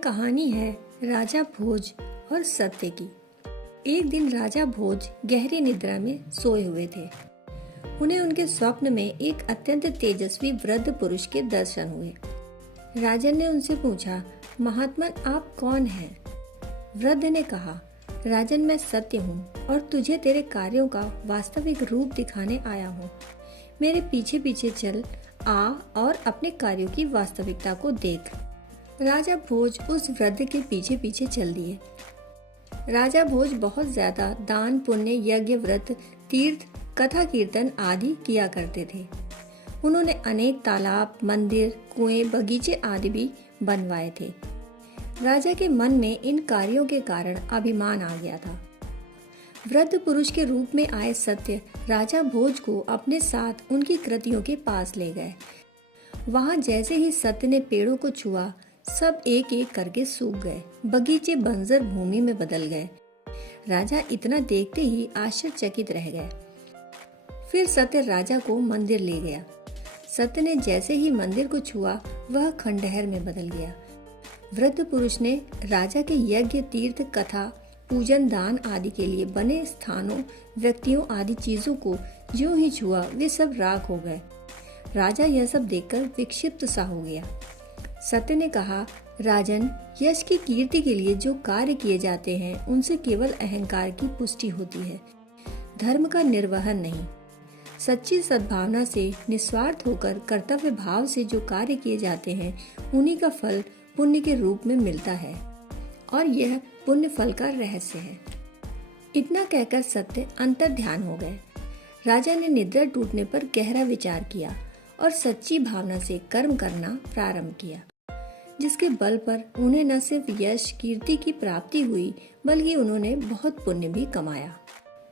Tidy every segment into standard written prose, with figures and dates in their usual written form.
कहानी है राजा भोज और सत्य की। एक दिन राजा भोज गहरी निद्रा में सोए हुए थे। उन्हें उनके स्वप्न में एक अत्यंत तेजस्वी वृद्ध पुरुष के दर्शन हुए। राजन ने उनसे पूछा, महात्मन आप कौन हैं? वृद्ध ने कहा, राजन मैं सत्य हूँ और तुझे तेरे कार्यों का वास्तविक रूप दिखाने आया हूँ। मेरे पीछे पीछे चल आ और अपने कार्यों की वास्तविकता को देख। राजा भोज उस वृद्ध के पीछे पीछे चल दिए। राजा भोज बहुत ज्यादा दान पुण्य यज्ञ व्रत तीर्थ कथा कीर्तन आदि किया करते थे। उन्होंने अनेक तालाब मंदिर कुएं बगीचे आदि भी बनवाए थे। राजा के मन में इन कार्यों के कारण अभिमान आ गया था। वृद्ध पुरुष के रूप में आए सत्य राजा भोज को अपने साथ उनकी कृतियों के पास ले गए। वहां जैसे ही सत्य ने पेड़ों को छुआ, सब एक एक करके सूख गए। बगीचे बंजर भूमि में बदल गए। राजा इतना देखते ही आश्चर्यचकित रह गए। फिर सत्य राजा को मंदिर ले गया। सत्य ने जैसे ही मंदिर को छुआ, वह खंडहर में बदल गया। वृद्ध पुरुष ने राजा के यज्ञ तीर्थ कथा पूजन दान आदि के लिए बने स्थानों व्यक्तियों आदि चीजों को ज्यों ही छुआ, वे सब राख हो गए। राजा यह सब देखकर विक्षिप्त सा हो गया। सत्य ने कहा, राजन यश की कीर्ति के लिए जो कार्य किए जाते हैं उनसे केवल अहंकार की पुष्टि होती है, धर्म का निर्वहन नहीं। सच्ची सद्भावना से निस्वार्थ होकर कर्तव्य भाव से जो कार्य किए जाते हैं उन्हीं का फल पुण्य के रूप में मिलता है और यह पुण्य फल का रहस्य है। इतना कहकर सत्य अंतर ध्यान हो गए। राजा ने निद्रा टूटने पर गहरा विचार किया और सच्ची भावना से कर्म करना प्रारंभ किया, जिसके बल पर उन्हें न सिर्फ यश कीर्ति की प्राप्ति हुई बल्कि उन्होंने बहुत पुण्य भी कमाया।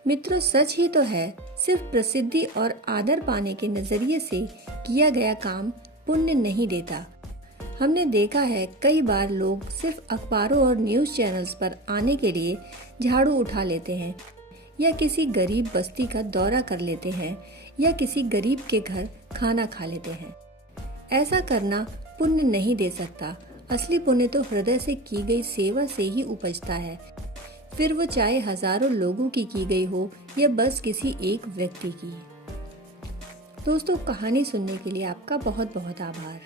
मित्रों, सच ही तो है, सिर्फ प्रसिद्धि और आदर पाने के नजरिए से किया गया काम पुण्य नहीं देता। हमने देखा है कई बार लोग सिर्फ अखबारों और न्यूज चैनल्स पर आने के लिए झाड़ू उठा लेते हैं या किसी गरीब बस्ती का दौरा कर लेते हैं या किसी गरीब के घर खाना खा लेते हैं। ऐसा करना पुण्य नहीं दे सकता। असली पुण्य तो हृदय से की गई सेवा से ही उपजता है, फिर वो चाहे हजारों लोगों की गई हो या बस किसी एक व्यक्ति की। दोस्तों, कहानी सुनने के लिए आपका बहुत बहुत आभार।